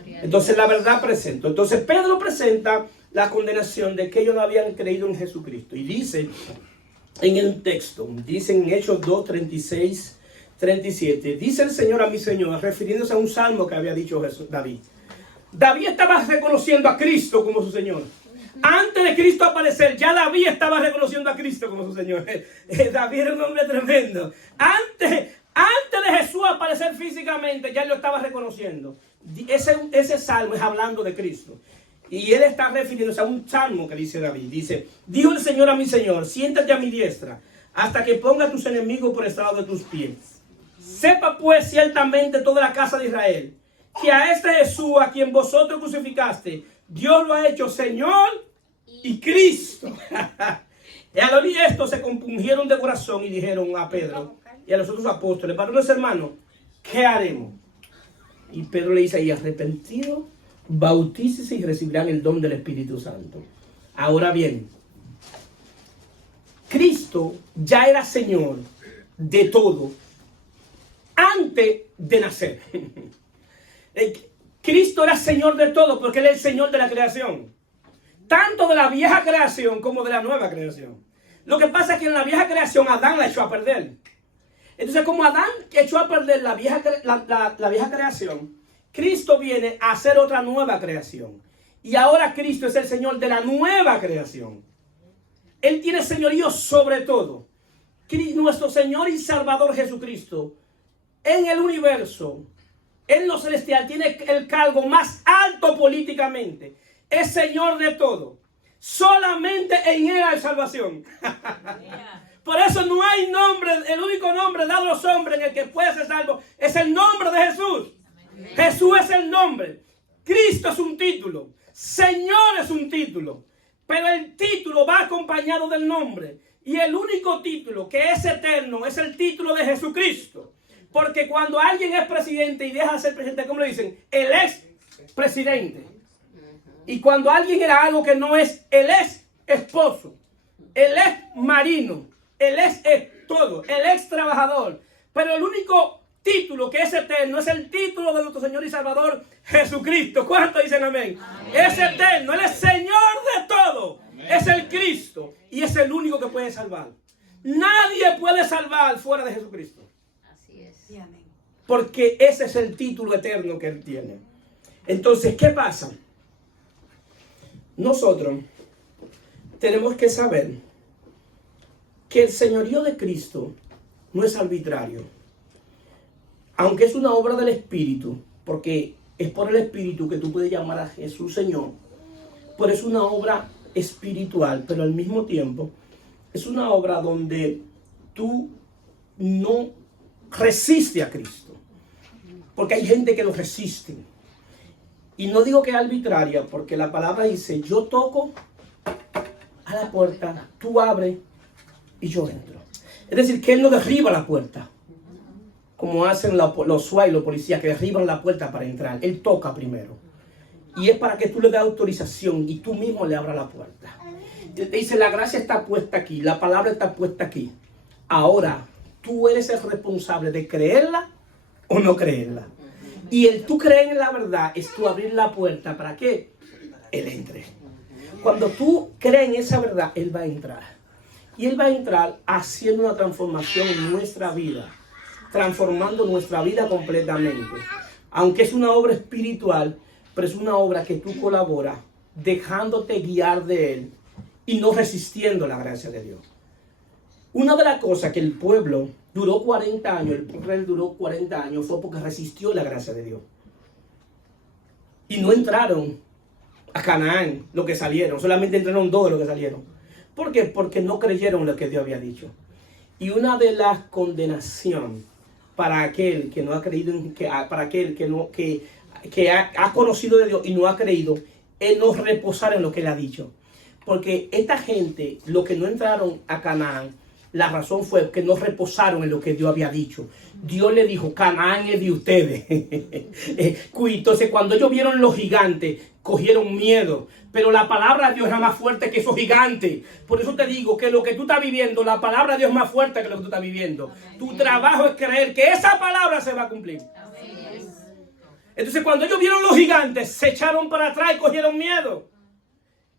Entonces la verdad presento. Entonces Pedro presenta la condenación de que ellos no habían creído en Jesucristo. Y dice en el texto, dice en Hechos 2, 36, 37, dice el Señor a mi Señor, refiriéndose a un salmo que había dicho David. David estaba reconociendo a Cristo como su Señor. Antes de Cristo aparecer, ya David estaba reconociendo a Cristo como su Señor. David era un hombre tremendo. Antes de Jesús aparecer físicamente, ya él lo estaba reconociendo. Ese salmo es hablando de Cristo. Y él está refiriéndose a un salmo que dice David. Dice: dijo el Señor a mi Señor, siéntate a mi diestra, hasta que ponga a tus enemigos por estrado de tus pies. Sepa pues ciertamente toda la casa de Israel, que a este Jesús a quien vosotros crucificaste, Dios lo ha hecho Señor y Cristo. Y al oír esto se compungieron de corazón y dijeron a Pedro y a los otros apóstoles: varones hermanos, ¿qué haremos? Y Pedro le dice ahí: arrepentidos, bautícese y recibirán el don del Espíritu Santo. Ahora bien, Cristo ya era Señor de todo antes de nacer. Cristo era Señor de todo porque Él es el Señor de la creación. Tanto de la vieja creación como de la nueva creación. Lo que pasa es que en la vieja creación Adán la echó a perder. Entonces, como Adán echó a perder la vieja creación, Cristo viene a hacer otra nueva creación. Y ahora Cristo es el Señor de la nueva creación. Él tiene señorío sobre todo. Nuestro Señor y Salvador Jesucristo, en el universo, en lo celestial, tiene el cargo más alto políticamente. Es Señor de todo. Solamente en Él hay salvación. Por eso no hay nombre, el único nombre dado a los hombres en el que puede ser salvo es el nombre de Jesús. Jesús es el nombre. Cristo es un título. Señor es un título. Pero el título va acompañado del nombre. Y el único título que es eterno es el título de Jesucristo. Porque cuando alguien es presidente y deja de ser presidente, ¿cómo le dicen? Él es presidente. Y cuando alguien era algo que no es, él es esposo. Él es marino. Él es todo. Él es trabajador. Pero el único título que es eterno es el título de nuestro Señor y Salvador Jesucristo. ¿Cuántos dicen amén? Amén. Es eterno. Él es Señor de todo. Amén. Es el Cristo. Y es el único que puede salvar. Nadie puede salvar fuera de Jesucristo. Así es. Sí, amén. Porque ese es el título eterno que Él tiene. Entonces, ¿qué pasa? Nosotros tenemos que saber que el señorío de Cristo no es arbitrario. Aunque es una obra del Espíritu, porque es por el Espíritu que tú puedes llamar a Jesús Señor, pero es una obra espiritual, pero al mismo tiempo es una obra donde tú no resistes a Cristo, porque hay gente que lo resiste. Y no digo que es arbitraria, porque la palabra dice: yo toco a la puerta, tú abres y yo entro. Es decir, que Él no derriba la puerta, como hacen los SWAT y los policías que derriban la puerta para entrar. Él toca primero. Y es para que tú le des autorización y tú mismo le abras la puerta. Te dice: la gracia está puesta aquí, la palabra está puesta aquí. Ahora, tú eres el responsable de creerla o no creerla. Y el tú creer en la verdad es tú abrir la puerta para que Él entre. Cuando tú crees en esa verdad, Él va a entrar. Y Él va a entrar haciendo una transformación en nuestra vida. Transformando nuestra vida completamente. Aunque es una obra espiritual, pero es una obra que tú colaboras, dejándote guiar de Él y no resistiendo la gracia de Dios. Una de las cosas que el pueblo duró 40 años, el pueblo duró 40 años, fue porque resistió la gracia de Dios. Y no entraron a Canaán los que salieron, solamente entraron 2 de los que salieron. ¿Por qué? Porque no creyeron lo que Dios había dicho. Y una de las condenaciones para aquel que no ha creído, para aquel que ha conocido de Dios y no ha creído, es no reposar en lo que Él ha dicho. Porque esta gente, los que no entraron a Canaán, la razón fue que no reposaron en lo que Dios había dicho. Dios le dijo: Canaán es de ustedes. Entonces, cuando ellos vieron los gigantes, cogieron miedo. Pero la palabra de Dios era más fuerte que esos gigantes. Por eso te digo que lo que tú estás viviendo, la palabra de Dios es más fuerte que lo que tú estás viviendo. Amén. Tu trabajo es creer que esa palabra se va a cumplir. Amén. Entonces, cuando ellos vieron los gigantes, se echaron para atrás y cogieron miedo.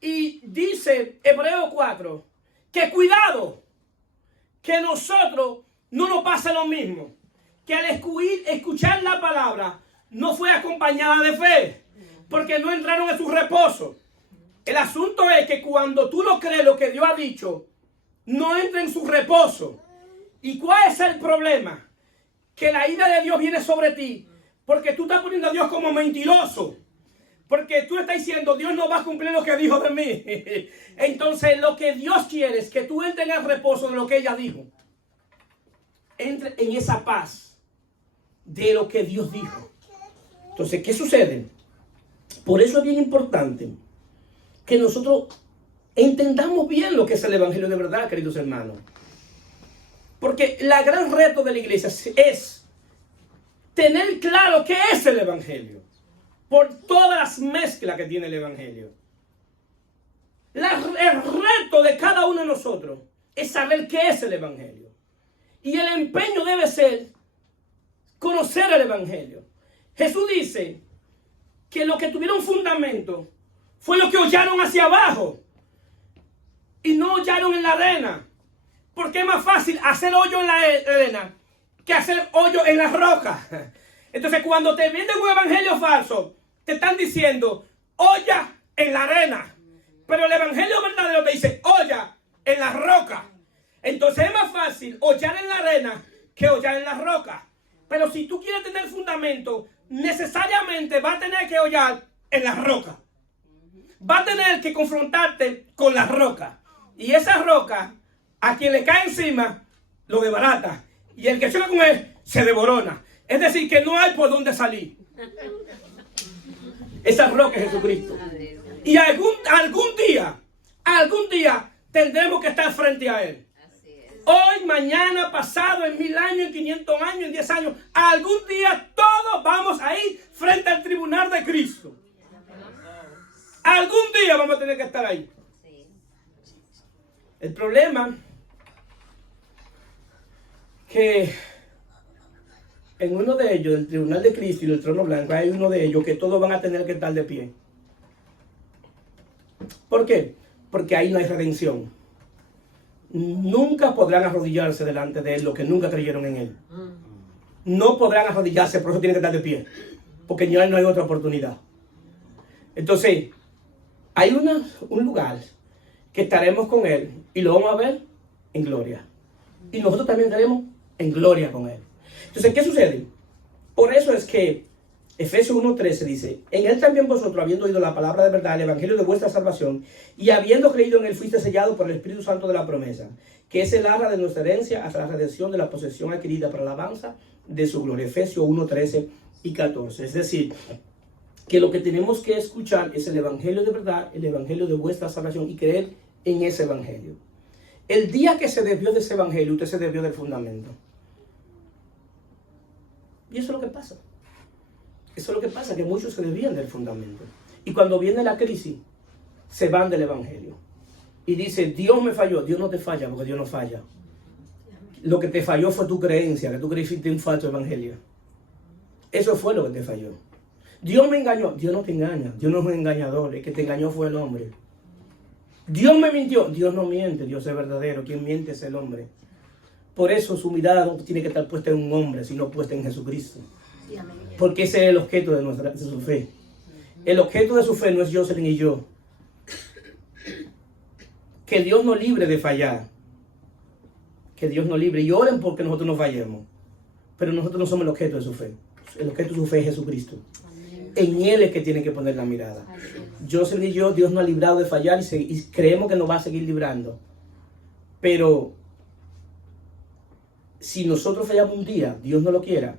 Y dice Hebreos 4, que cuidado, que nosotros no nos pase lo mismo. Que al escuchar la palabra no fue acompañada de fe, porque no entraron en su reposo. El asunto es que cuando tú no crees lo que Dios ha dicho, no entra en su reposo. ¿Y cuál es el problema? Que la ira de Dios viene sobre ti, porque tú estás poniendo a Dios como mentiroso. Porque tú estás diciendo: Dios no va a cumplir lo que dijo de mí. Entonces lo que Dios quiere es que tú entres en el reposo de lo que ella dijo. Entre en esa paz de lo que Dios dijo. Entonces, ¿qué sucede? Por eso es bien importante que nosotros entendamos bien lo que es el evangelio de verdad, queridos hermanos. Porque el gran reto de la iglesia es tener claro qué es el evangelio. Por todas las mezclas que tiene el evangelio. El reto de cada uno de nosotros es saber qué es el evangelio. Y el empeño debe ser conocer el evangelio. Jesús dice que lo que tuvieron fundamento fue lo que hollaron hacia abajo y no hollaron en la arena, porque es más fácil hacer hoyo en la arena que hacer hoyo en la roca. Entonces, cuando te venden un evangelio falso, te están diciendo olla en la arena, pero el evangelio verdadero te dice olla en la roca. Entonces es más fácil hollar en la arena que hollar en la roca. Pero si tú quieres tener fundamento, necesariamente va a tener que hollar en la roca. Va a tener que confrontarte con la roca. Y esa roca, a quien le cae encima, lo desbarata. Y el que choca con él, se devorona. Es decir, que no hay por dónde salir. Esa roca es Jesucristo. Y algún día tendremos que estar frente a Él. Hoy, mañana, pasado, en 1000 años, en 500 años, en 10 años, algún día todos vamos a ir frente al tribunal de Cristo. Algún día vamos a tener que estar ahí. El problema que en uno de ellos, el tribunal de Cristo y el trono blanco, hay uno de ellos que todos van a tener que estar de pie. ¿Por qué? Porque ahí no hay redención. Nunca podrán arrodillarse delante de Él los que nunca creyeron en Él. No podrán arrodillarse, por eso tienen que estar de pie. Porque ya no hay otra oportunidad. Entonces, hay un lugar que estaremos con Él y lo vamos a ver en gloria. Y nosotros también estaremos en gloria con Él. Entonces, ¿qué sucede? Por eso es que Efesios 1:13 dice: en Él también vosotros, habiendo oído la palabra de verdad, el evangelio de vuestra salvación, y habiendo creído en Él, fuiste sellado por el Espíritu Santo de la promesa, que es el arra de nuestra herencia hasta la redención de la posesión adquirida para la alabanza de su gloria. Efesios 1:13 y 14. Es decir, que lo que tenemos que escuchar es el evangelio de verdad, el evangelio de vuestra salvación, y creer en ese evangelio. El día que se desvió de ese evangelio, usted se desvió del fundamento. Y eso es lo que pasa. Eso es lo que pasa, que muchos se desvían del fundamento. Y cuando viene la crisis, se van del evangelio. Y dice: Dios me falló. Dios no te falla, porque Dios no falla. Lo que te falló fue tu creencia, que tú creíste un falso evangelio. Eso fue lo que te falló. Dios me engañó. Dios no te engaña. Dios no es un engañador. El que te engañó fue el hombre. Dios me mintió. Dios no miente. Dios es verdadero. Quien miente es el hombre. Por eso su mirada no tiene que estar puesta en un hombre, sino puesta en Jesucristo. Porque ese es el objeto de su fe. El objeto de su fe no es Jocelyn y yo. Que Dios nos libre de fallar. Que Dios nos libre. Y oren porque nosotros no fallemos. Pero nosotros no somos el objeto de su fe. El objeto de su fe es Jesucristo. En Él es que tienen que poner la mirada. Jocelyn y yo, Dios nos ha librado de fallar y creemos que nos va a seguir librando. Pero si nosotros fallamos un día, Dios no lo quiera,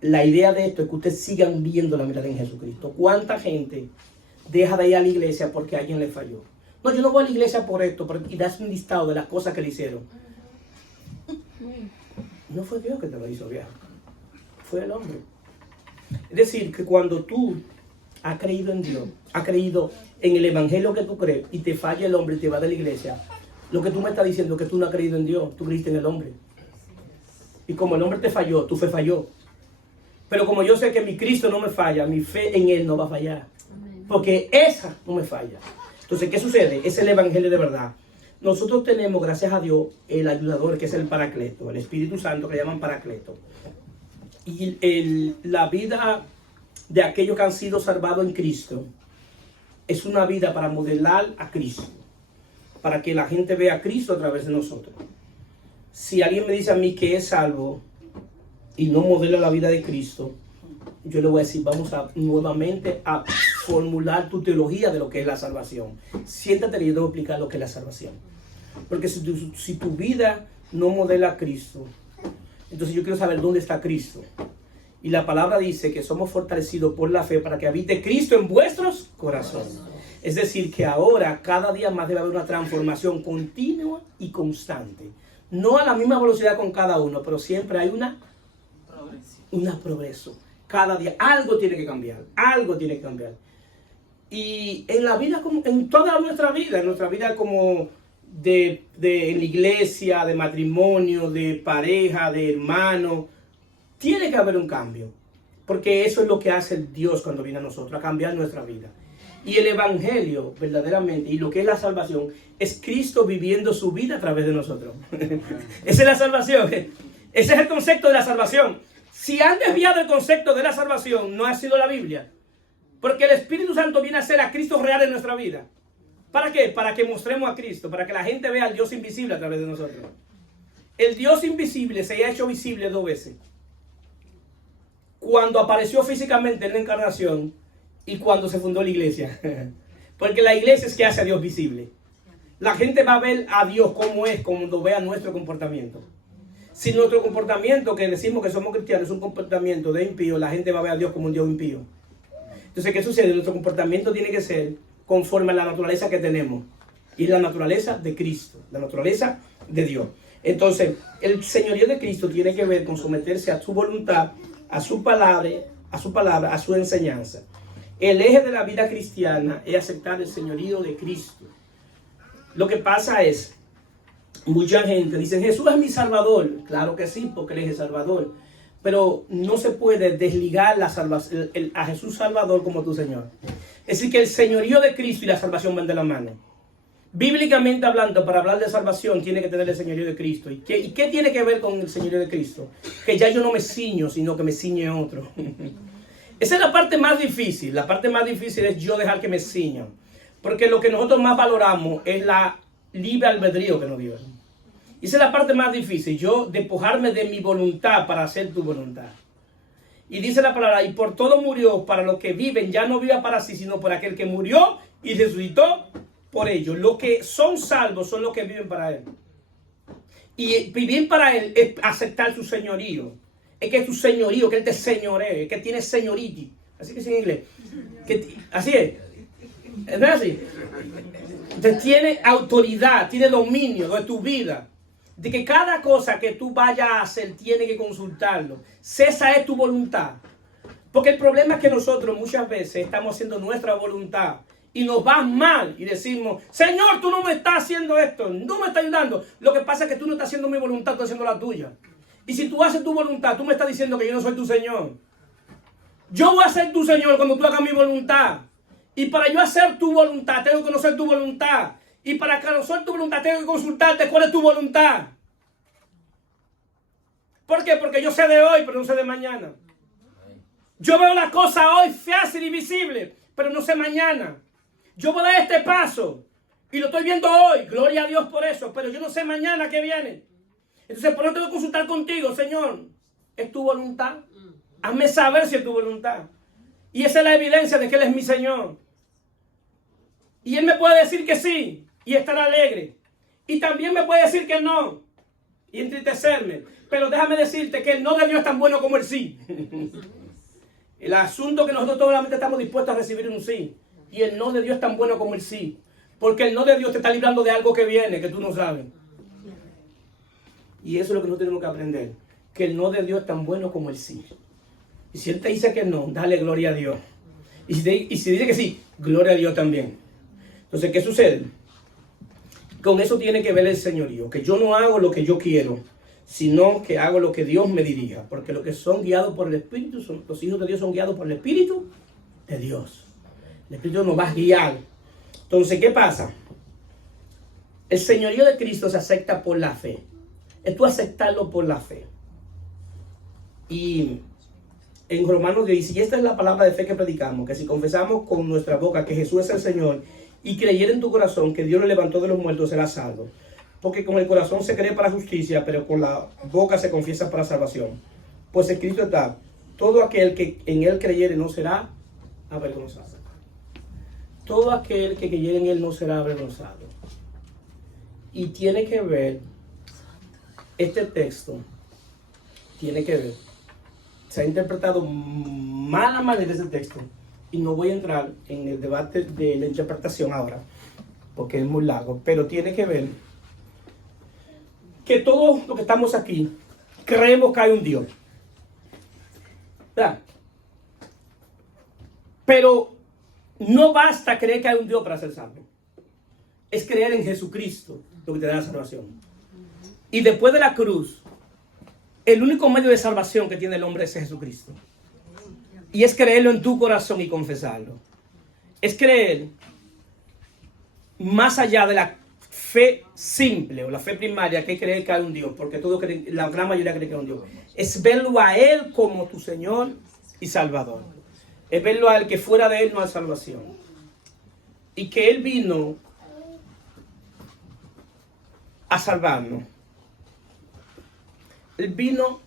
la idea de esto es que ustedes sigan viendo la mirada en Jesucristo. ¿Cuánta gente deja de ir a la iglesia porque alguien le falló? No, yo no voy a la iglesia por esto, y das un listado de las cosas que le hicieron. No fue Dios que te lo hizo, viejo. Fue el hombre. Es decir, que cuando tú has creído en Dios, has creído en el evangelio que tú crees, y te falla el hombre y te va de la iglesia, lo que tú me estás diciendo es que tú no has creído en Dios, tú creíste en el hombre. Y como el hombre te falló, tu fe falló. Pero como yo sé que mi Cristo no me falla, mi fe en Él no va a fallar. Porque esa no me falla. Entonces, ¿qué sucede? Es el evangelio de verdad. Nosotros tenemos, gracias a Dios, el ayudador, que es el Paracleto, el Espíritu Santo, que le llaman Paracleto. Y la vida de aquellos que han sido salvados en Cristo es una vida para modelar a Cristo, para que la gente vea a Cristo a través de nosotros. Si alguien me dice a mí que es salvo y no modela la vida de Cristo, yo le voy a decir: vamos nuevamente a formular tu teología de lo que es la salvación. Siéntate y yo te voy a explicar lo que es la salvación. Porque si tu vida no modela a Cristo, entonces yo quiero saber dónde está Cristo. Y la palabra dice que somos fortalecidos por la fe para que habite Cristo en vuestros corazones. Es decir, que ahora cada día más debe haber una transformación continua y constante. No a la misma velocidad con cada uno, pero siempre hay una progreso. Cada día algo tiene que cambiar, algo tiene que cambiar. Y en la vida, como en toda nuestra vida como en la iglesia, de matrimonio, de pareja, de hermano, tiene que haber un cambio. Porque eso es lo que hace el Dios cuando viene a nosotros, a cambiar nuestra vida. Y el evangelio, verdaderamente, y lo que es la salvación, es Cristo viviendo su vida a través de nosotros. Esa es la salvación. Ese es el concepto de la salvación. Si han desviado el concepto de la salvación, no ha sido la Biblia. Porque el Espíritu Santo viene a ser a Cristo real en nuestra vida. ¿Para qué? Para que mostremos a Cristo, para que la gente vea al Dios invisible a través de nosotros. El Dios invisible se ha hecho visible 2 veces. Cuando apareció físicamente en la encarnación y cuando se fundó la iglesia. Porque la iglesia es que hace a Dios visible. La gente va a ver a Dios como es cuando vea nuestro comportamiento. Si nuestro comportamiento, que decimos que somos cristianos, es un comportamiento de impío, la gente va a ver a Dios como un Dios impío. Entonces, ¿qué sucede? Nuestro comportamiento tiene que ser conforme a la naturaleza que tenemos. Y la naturaleza de Cristo, la naturaleza de Dios. Entonces, el señorío de Cristo tiene que ver con someterse a su voluntad, a su palabra, a su enseñanza. El eje de la vida cristiana es aceptar el señorío de Cristo. Lo que pasa es, mucha gente dice, Jesús es mi Salvador. Claro que sí, porque Él es el Salvador. Pero no se puede desligar a Jesús Salvador como tu Señor. Es decir, que el señorío de Cristo y la salvación van de la mano. Bíblicamente hablando, para hablar de salvación, tiene que tener el señorío de Cristo. ¿Y qué tiene que ver con el señorío de Cristo? Que ya yo no me ciño, sino que me ciñe otro. Esa es la parte más difícil. La parte más difícil es yo dejar que me ciñan. Porque lo que nosotros más valoramos es la libre albedrío que nos dio. Esa es la parte más difícil. Yo despojarme de mi voluntad para hacer tu voluntad. Y dice la palabra, y por todo murió para los que viven, ya no viva para sí, sino por aquel que murió y resucitó por ellos. Los que son salvos son los que viven para Él. Y vivir para Él es aceptar su señorío. Es que es tu señorío, que Él te señoree, que tiene señoriti. Así que es en inglés. Así es. ¿No es así? Entonces tiene autoridad, tiene dominio de tu vida. De que cada cosa que tú vayas a hacer tiene que consultarlo. Esa es tu voluntad. Porque el problema es que nosotros muchas veces estamos haciendo nuestra voluntad y nos va mal y decimos, Señor, tú no me estás haciendo esto, no me estás ayudando. Lo que pasa es que tú no estás haciendo mi voluntad, tú estás haciendo la tuya. Y si tú haces tu voluntad, tú me estás diciendo que yo no soy tu Señor. Yo voy a ser tu Señor cuando tú hagas mi voluntad. Y para yo hacer tu voluntad, tengo que conocer tu voluntad. Y para conocer tu voluntad, tengo que consultarte cuál es tu voluntad. ¿Por qué? Porque yo sé de hoy, pero no sé de mañana. Yo veo la cosa hoy fácil y visible, pero no sé mañana. Yo voy a dar este paso y lo estoy viendo hoy. Gloria a Dios por eso, pero yo no sé mañana qué viene. Entonces, por eso tengo que consultar contigo, Señor. ¿Es tu voluntad? Hazme saber si es tu voluntad. Y esa es la evidencia de que Él es mi Señor. Y Él me puede decir que sí y estar alegre. Y también me puede decir que no y entristecerme. Pero déjame decirte que el no de Dios es tan bueno como el sí. El asunto es que nosotros solamente estamos dispuestos a recibir un sí. Y el no de Dios es tan bueno como el sí. Porque el no de Dios te está librando de algo que viene, que tú no sabes. Y eso es lo que nosotros tenemos que aprender. Que el no de Dios es tan bueno como el sí. Y si Él te dice que no, dale gloria a Dios. Y si dice que sí, gloria a Dios también. Entonces, ¿qué sucede? Con eso tiene que ver el señorío. Que yo no hago lo que yo quiero, sino que hago lo que Dios me dirija. Porque los que son guiados por el Espíritu, los hijos de Dios son guiados por el Espíritu de Dios. El Espíritu nos va a guiar. Entonces, ¿qué pasa? El señorío de Cristo se acepta por la fe. Es tú aceptarlo por la fe. Y en Romanos dice, y esta es la palabra de fe que predicamos, que si confesamos con nuestra boca que Jesús es el Señor y creyere en tu corazón que Dios lo levantó de los muertos, serás salvo. Porque con el corazón se cree para justicia, pero con la boca se confiesa para salvación. Pues escrito está, todo aquel que en Él creyere no será avergonzado. Todo aquel que creyere en Él no será avergonzado. Y tiene que ver, este texto tiene que ver, se ha interpretado mala manera ese texto. Y no voy a entrar en el debate de la interpretación ahora, porque es muy largo, pero tiene que ver que todos los que estamos aquí creemos que hay un Dios, ¿verdad? Pero no basta creer que hay un Dios para ser salvo. Es creer en Jesucristo lo que te da la salvación. Y después de la cruz, el único medio de salvación que tiene el hombre es Jesucristo. Y es creerlo en tu corazón y confesarlo. Es creer más allá de la fe simple o la fe primaria, que es creer que hay un Dios, porque todos creen, la gran mayoría cree que hay un Dios. Es verlo a Él como tu Señor y Salvador. Es verlo a Él, que fuera de Él no hay salvación. Y que Él vino a salvarnos. Él vino